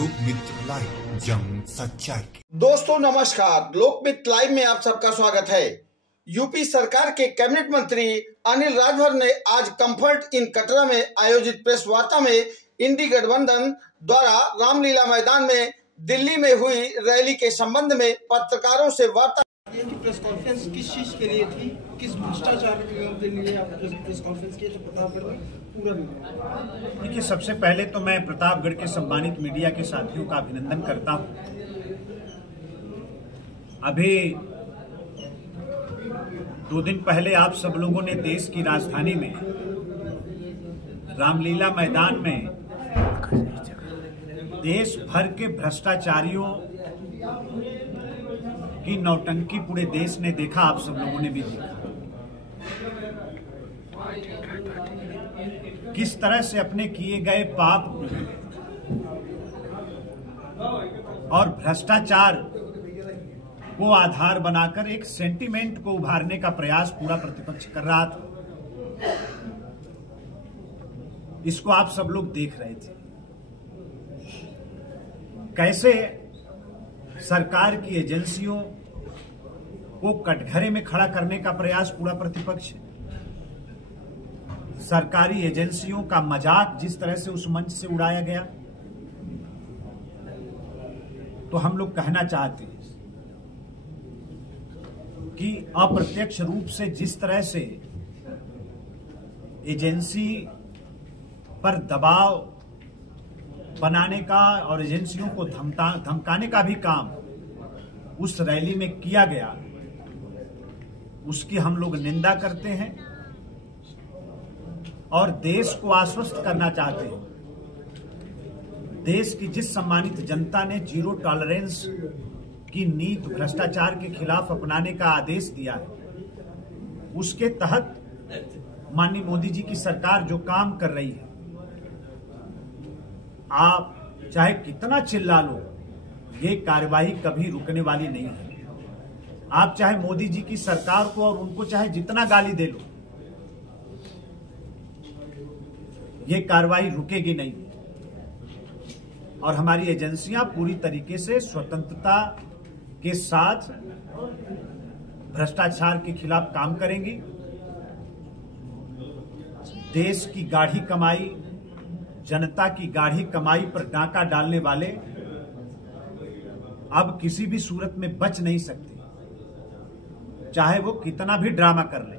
लोकमित्र live, जंग सच्चाई की। दोस्तों नमस्कार, लोकमित्र लाइव में आप सबका स्वागत है। यूपी सरकार के कैबिनेट मंत्री अनिल राजभर ने आज कंफर्ट इन कटरा में आयोजित प्रेस वार्ता में इंडी गठबंधन द्वारा रामलीला मैदान में दिल्ली में हुई रैली के संबंध में पत्रकारों से वार्ता। ये कि प्रेस कॉन्फ्रेंस किस चीज के लिए थी, किस भ्रष्टाचार के लिए आप प्रेस कॉन्फ्रेंस किए थे प्रतापगढ़ में, पूरा देखिए, सबसे पहले तो मैं प्रतापगढ़ के सम्मानित मीडिया के साथियों का अभिनंदन करता हूं। अभी 2 दिन पहले आप सब लोगों ने देश की राजधानी में रामलीला मैदान में देश भर के भ्रष्टाचारियों की नौटंकी पूरे देश ने देखा, आप सब लोगों ने भी देखा किस तरह से अपने किए गए पाप और भ्रष्टाचार को आधार बनाकर एक सेंटीमेंट को उभारने का प्रयास पूरा प्रतिपक्ष कर रहा था। इसको आप सब लोग देख रहे थे, कैसे सरकार की एजेंसियों को कटघरे में खड़ा करने का प्रयास पूरा प्रतिपक्ष, सरकारी एजेंसियों का मजाक जिस तरह से उस मंच से उड़ाया गया। तो हम लोग कहना चाहते हैं कि अप्रत्यक्ष रूप से जिस तरह से एजेंसी पर दबाव बनाने का और एजेंसियों को धमकाने का भी काम उस रैली में किया गया, उसकी हम लोग निंदा करते हैं और देश को आश्वस्त करना चाहते हैं। देश की जिस सम्मानित जनता ने जीरो टॉलरेंस की नीति भ्रष्टाचार के खिलाफ अपनाने का आदेश दिया है, उसके तहत माननीय मोदी जी की सरकार जो काम कर रही है, आप चाहे कितना चिल्ला लो, ये कार्यवाही कभी रुकने वाली नहीं है। आप चाहे मोदी जी की सरकार को और उनको चाहे जितना गाली दे लो, ये कार्रवाई रुकेगी नहीं। और हमारी एजेंसियां पूरी तरीके से स्वतंत्रता के साथ भ्रष्टाचार के खिलाफ काम करेंगी। देश की गाढ़ी कमाई, जनता की गाढ़ी कमाई पर डाका डालने वाले अब किसी भी सूरत में बच नहीं सकते, चाहे वो कितना भी ड्रामा कर ले।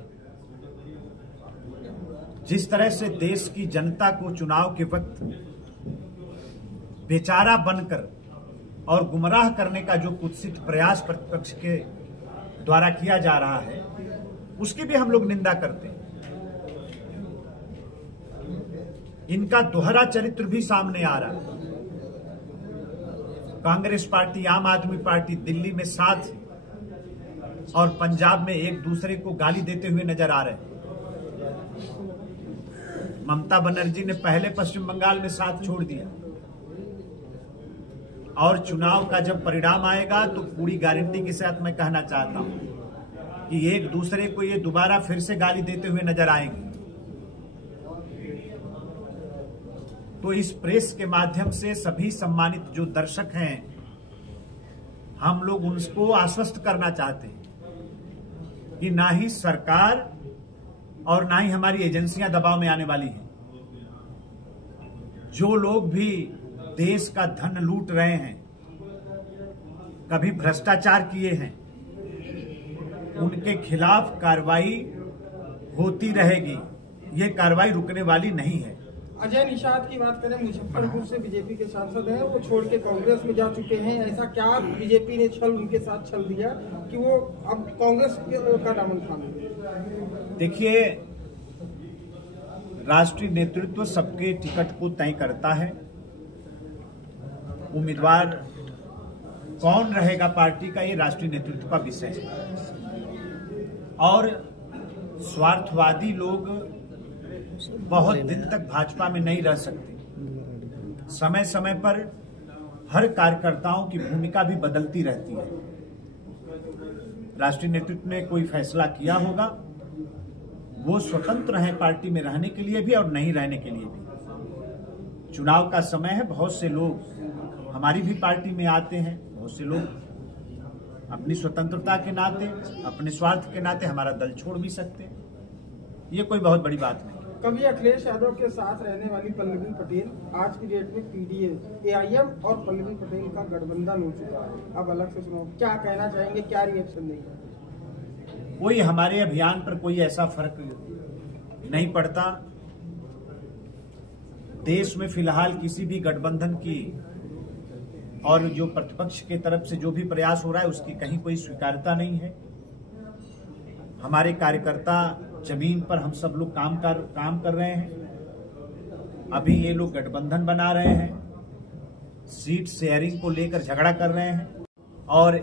जिस तरह से देश की जनता को चुनाव के वक्त बेचारा बनकर और गुमराह करने का जो कुत्सित प्रयास प्रतिपक्ष के द्वारा किया जा रहा है, उसकी भी हम लोग निंदा करते हैं। इनका दोहरा चरित्र भी सामने आ रहा है। कांग्रेस पार्टी, आम आदमी पार्टी दिल्ली में साथ और पंजाब में एक दूसरे को गाली देते हुए नजर आ रहे हैं। ममता बनर्जी ने पहले पश्चिम बंगाल में साथ छोड़ दिया और चुनाव का जब परिणाम आएगा तो पूरी गारंटी के साथ मैं कहना चाहता हूं कि एक दूसरे को ये दोबारा फिर से गाली देते हुए नजर आएंगे। तो इस प्रेस के माध्यम से सभी सम्मानित जो दर्शक हैं, हम लोग उनको आश्वस्त करना चाहते हैं कि ना ही सरकार और ना ही हमारी एजेंसियां दबाव में आने वाली हैं। जो लोग भी देश का धन लूट रहे हैं, कभी भ्रष्टाचार किए हैं, उनके खिलाफ कार्रवाई होती रहेगी। ये कार्रवाई रुकने वाली नहीं है। अजय निषाद की बात करें, मुजफ्फरपुर से बीजेपी के सांसद हैं, वो छोड़ के कांग्रेस में जा चुके हैं। ऐसा क्या बीजेपी ने उनके साथ छल दिया कि वो अब कांग्रेस का दामन थामे? देखिए, राष्ट्रीय नेतृत्व सबके टिकट को तय करता है। उम्मीदवार कौन रहेगा पार्टी का, ये राष्ट्रीय नेतृत्व का विषय है। और स्वार्थवादी लोग बहुत दिन तक भाजपा में नहीं रह सकते। समय समय पर हर कार्यकर्ताओं की भूमिका भी बदलती रहती है। राष्ट्रीय नेतृत्व ने कोई फैसला किया होगा, वो स्वतंत्र हैं पार्टी में रहने के लिए भी और नहीं रहने के लिए भी। चुनाव का समय है, बहुत से लोग हमारी भी पार्टी में आते हैं बहुत से लोग, अपनी स्वतंत्रता के नाते, अपने स्वार्थ के नाते हमारा दल छोड़ भी सकते हैं, ये कोई बहुत बड़ी बात नहीं। कभी अखिलेश यादव के साथ रहने वाली पल्लवी पटेल आज की डेट में पीडीए, एआईएम और पल्लवी पटेल का गठबंधन हो चुका है। अब अलग से सुनो, क्या कहना चाहेंगे, क्या रिएक्शन देंगे? कोई हमारे अभियान पर कोई ऐसा फर्क नहीं पड़ता। देश में फिलहाल किसी भी गठबंधन की और जो प्रतिपक्ष के तरफ से जो भी प्रयास हो रहा है उसकी कहीं कोई स्वीकार्यता नहीं है। हमारे कार्यकर्ता जमीन पर हम सब लोग काम कर रहे हैं। अभी ये लोग गठबंधन बना रहे हैं, सीट शेयरिंग को लेकर झगड़ा कर रहे हैं, और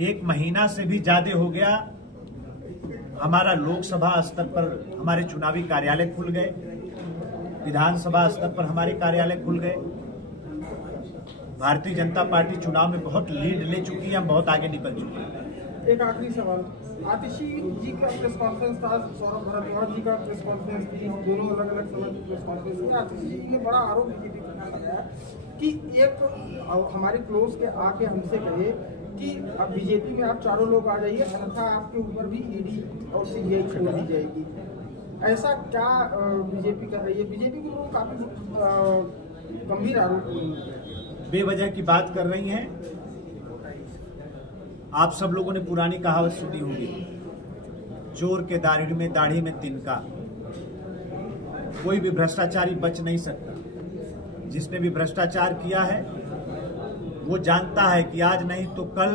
1 महीना से भी ज्यादा हो गया हमारा लोकसभा स्तर पर हमारे चुनावी कार्यालय खुल गए, विधानसभा स्तर पर हमारे कार्यालय खुल गए। भारतीय जनता पार्टी चुनाव में बहुत लीड ले चुकी है, हम बहुत आगे निकल चुके हैं। एक आखिरी सवाल, आतिशी जी का प्रेस कॉन्फ्रेंस था, सौरभ भारद्वाज जी का प्रेस कॉन्फ्रेंस थी, दोनों अलग अलग समय की प्रेस कॉन्फ्रेंस थी। आतिशी जी ने बड़ा आरोप बीजेपी पर लगाया कि एक हमारे क्लोज के आके हमसे कहे कि अब बीजेपी में आप चारों लोग आ जाइए, अन्यथा आपके ऊपर भी ईडी और सीबीआई छोड़ दी जाएगी। ऐसा क्या बीजेपी कर रही है? बीजेपी के लोग काफी गंभीर आरोप बेवजह की बात कर रही हैं। आप सब लोगों ने पुरानी कहावत सुनी होगी, चोर के दाढ़ी में तिनका। कोई भी भ्रष्टाचारी बच नहीं सकता। जिसने भी भ्रष्टाचार किया है वो जानता है कि आज नहीं तो कल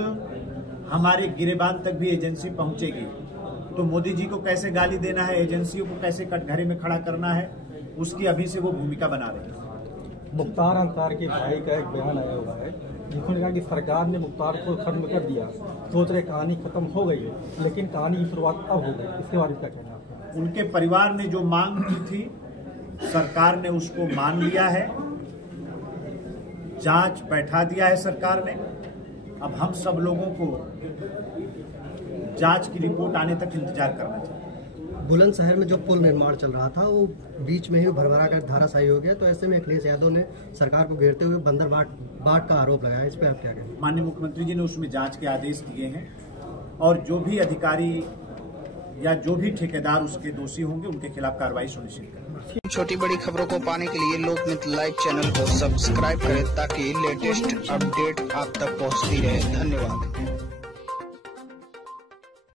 हमारे गिरेबान तक भी एजेंसी पहुंचेगी। तो मोदी जी को कैसे गाली देना है, एजेंसियों को कैसे कटघरे में खड़ा करना है, उसकी अभी से वो भूमिका बना रही है। मुख्तार अंसार के भाई का एक बयान आया हुआ है जिन्होंने कहा कि सरकार ने मुख्तार को खत्म कर दिया, सोच रहे कहानी खत्म हो गई है, लेकिन कहानी की शुरुआत अब हो गई। इसके बारे में क्या कहना है? उनके परिवार ने जो मांग की थी सरकार ने उसको मान लिया है, जांच बैठा दिया है सरकार ने। अब हम सब लोगों को जांच की रिपोर्ट आने तक इंतजार करना चाहिए। बुलंदशहर में जो पुल निर्माण चल रहा था वो बीच में ही भरभरा कर धाराशायी हो गया, तो ऐसे में अखिलेश यादव ने सरकार को घेरते हुए बंदर बाट का आरोप लगाया। इस पर आप क्या कहेंगे? माननीय मुख्यमंत्री जी ने उसमें जांच के आदेश दिए हैं, और जो भी अधिकारी या जो भी ठेकेदार उसके दोषी होंगे उनके खिलाफ कार्रवाई सुनिश्चित करें। छोटी बड़ी खबरों को पाने के लिए लोकमित्र लाइव चैनल को सब्सक्राइब करें ताकि लेटेस्ट अपडेट आप तक पहुंचती रहे। धन्यवाद।